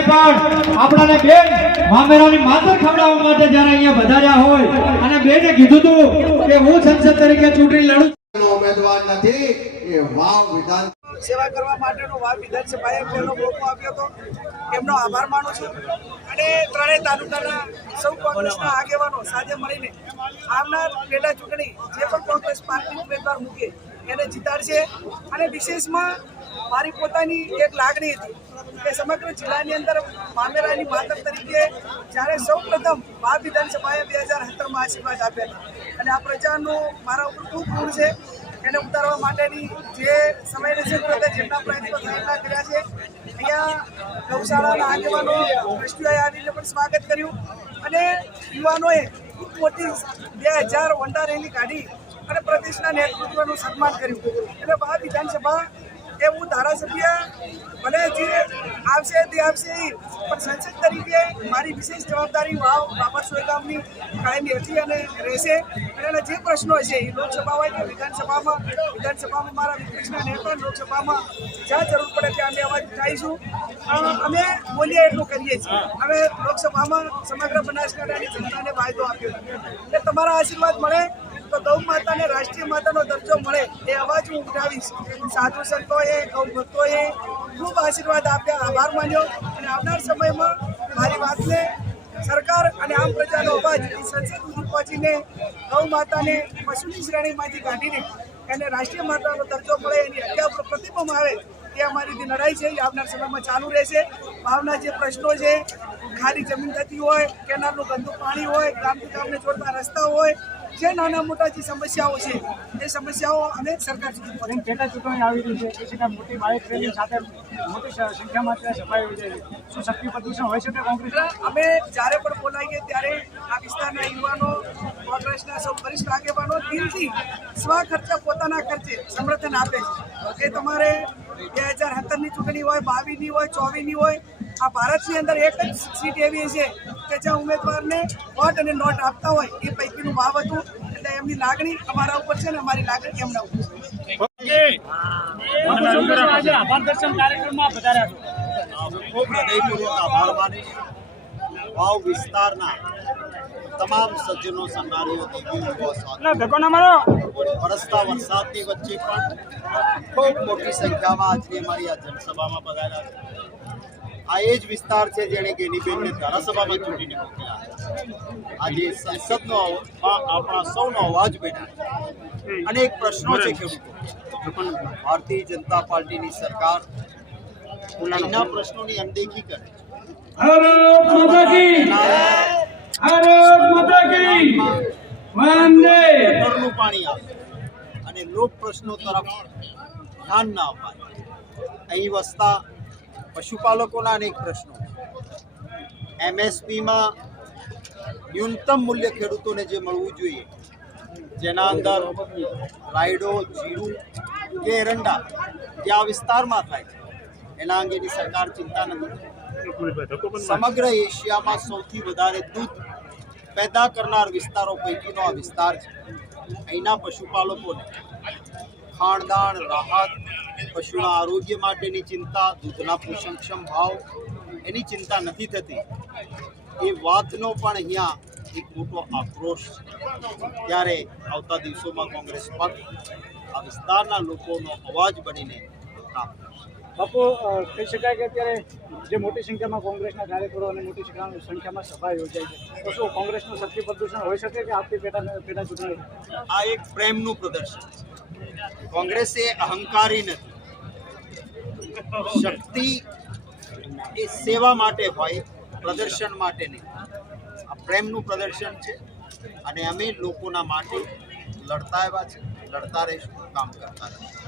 પણ આપણાને બેન મામેરાની માતર ખવડાવવા માટે જ્યારે અહીંયા વધાર્યા હોય, અને બેને કીધું હતું કે હું સંસદ તરીકે ચૂંટણી લડું ઉમેદવાર નથી, એ વાવ વિધાન સેવા કરવા માટેનો વાવ વિધાનસભાએ પહેલો મોકો આપ્યો હતો. એમનો આભાર માનું છું. અને ત્રણેય તાલુકાના સૌ કોંગ્રેસના આગેવાનો સાથે મળીને આવનાર પેટા ચૂંટણી જે પણ કોંગ્રેસ પાર્ટી ઉમેદવાર મૂકે એને જીતાડશે. અને વિશેષમાં મારી પોતાની એક લાગણી હતી કે સમગ્ર જિલ્લાની અંદર મામેરાની માતર તરીકે જ્યારે સૌ પ્રથમ વાવ વિધાનસભાએ બે હજાર સત્તરમાં આશીર્વાદ આપ્યા હતા. અને આ પ્રજાનું મારા ઉપર ખૂબ ગુણ છે. એને ઉતારવા માટેની જે સમયની જરૂરત હતી, જેમના પ્રયત્નો થયેલા કર્યા છે, અહીંયા ગૌશાળાના આગેવાનો ટ્રસ્ટીઓએ આવીને પણ સ્વાગત કર્યું. અને યુવાનોએ મોટી બે હજાર વંડા રેલી કાઢી અને પ્રદેશના નેતૃત્વનું સન્માન કર્યું. એટલે બહાર વિધાનસભા, એ હું ધારાસભ્ય આવશે, તે આવશે. પણ સંસદ તરીકે મારી વિશેષ જવાબદારી વાવ, બાબર સોયગામની કાયમી હતી અને રહેશે. અને જે પ્રશ્નો છે એ લોકસભા હોય કે વિધાનસભામાં વિધાનસભામાં મારા વિપક્ષના નેતા લોકસભામાં જ્યાં જરૂર પડે ત્યાં અમે અવાજ ઉઠાવીશું. અમે બોલીએ એટલું કરીએ છીએ. અમે લોકસભામાં સમગ્ર બનાસકાંઠાની જનતાને વાયદો આપ્યો. એટલે તમારા આશીર્વાદ મળે. તો ગૌ માતાને રાષ્ટ્રીય માતાનો દરજ્જો મળે એ અવાજ હું ઉઠાવીશ. સાધુ સંતોએ, ગૌ ભક્તોએ ખૂબ આશીર્વાદ આપ્યા. આભાર માન્યો. અને આવનાર સમયમાં મારી વાતને સરકાર અને આમ પ્રજાનો અવાજ સંસદ સુધી પહોંચીને ગૌ માતાને પશુની શ્રેણીમાંથી કાઢીને એને રાષ્ટ્રીય માતાનો દરજ્જો મળે એની હત્યા ઉપર પ્રતિબંધ આવે એ અમારી લડાઈ છે. એ આવનાર સમયમાં ચાલુ રહેશે. ભાવના જે પ્રશ્નો છે ખાલી જમીન થતી હોય કેનાલનું ગંદુ પાણી હોય ગામથી ગામને જોડતા રસ્તા હોય જે નાના મોટા જે સમસ્યાઓ છે એ સમસ્યાઓ અમે સરકાર સુધી. પેટા ચૂંટણી આવી રહી છે? પછી મોટી બાઇક રેલી સાથે મોટી સંખ્યામાં ત્યાં યોજાઈ છે. શું શક્તિ પ્રદૂષણ હોય શકે કોંગ્રેસ એટલે અમે જ્યારે પણ બોલાવીએ ત્યારે આ વિસ્તારના યુવાનો કોંગ્રેસના સૌ વરિષ્ઠ આગેવાનો દિલથી સ્વખર્ચે પોતાના ખર્ચે સમર્થન આપે છે. એ તમારે બે હજાર સત્તરની ચૂંટણી હોય બાવીસની હોય ચોવીસની હોય આ ભારતની અંદર એક જ સીટ એવી છે કે જ્યાં ઉમેદવારને વોટ અને નોટ આપતા હોય એ પૈકીનું ભાવ હતું. એટલે એમની લાગણી અમારા ઉપર છે ને અમારી લાગણી એમના ઉપર છે. આભાર દર્શન કાર્યક્રમમાં ખૂબ હૃદયપૂર્વક આભાર માનીશ વાવ વિસ્તારના તમામ સજ્જનો મારો વરસતા વરસાદની વચ્ચે પણ ખૂબ મોટી સંખ્યામાં આજની અમારી આ જનસભામાં પધાર્યા છે. આ એ જ વિસ્તાર છે જેણે ગેનીબેનને ધારાસભામાં ચૂંટીને મોકલ્યા. આજે સંસદનો આપણા સૌનો અવાજ બેઠા અનેક પ્રશ્નો છે ખેડૂતો. ભારતીય જનતા પાર્ટીની સરકાર એના પ્રશ્નોની અનદેખી કરે. ગટરનું પાણી આવે અને લોક પ્રશ્નો તરફ ધ્યાન ના અપાય. અહીં વસતા પશુપાલકોના અનેક પ્રશ્નો એમએસપીમાં ન્યૂનતમ મૂલ્ય ખેડૂતોને જે મળવું જોઈએ, જેના અંદર રાયડો, જીરું કે એરંડા, જે આ વિસ્તારમાં થાય છે, એના અંગેની સરકાર ચિંતા નથી સમગ્ર એશિયામાં સૌથી વધારે દૂધ પેદા કરનાર વિસ્તારો પૈકીનો આ વિસ્તાર છે. અહીંના પશુપાલકોને ખાણદાણ રાહત પશુના આરોગ્ય માટેની ચિંતા દૂધના પોષણક્ષમ ભાવ એની ચિંતા નથી થતી. એ વાતનો પણ અહીંયા એક મોટો આક્રોશ ત્યારે આવતા દિવસોમાં કોંગ્રેસ પક્ષ આ વિસ્તારના લોકોનો અવાજ બનીને બાપુ કહી શકાય કે અત્યારે જે મોટી સંખ્યામાં કોંગ્રેસના કાર્યકરો અને મોટી સંખ્યામાં સભા યોજાય છે તો શું કોંગ્રેસનું શક્તિ પ્રદૂષણ હોઈ શકે કે આપતી પેટા પેટા ચૂંટણી આ એક પ્રેમનું પ્રદર્શન છે. કોંગ્રેસ અહંકારી નથી. શક્તિ એ સેવા માટે હોય, પ્રદર્શન માટે નહીં. આ પ્રેમનું પ્રદર્શન છે અને અમે લોકોના માટે લડતા આવ્યા છે, લડતા રહીશું, કામ કરતા રહીશું.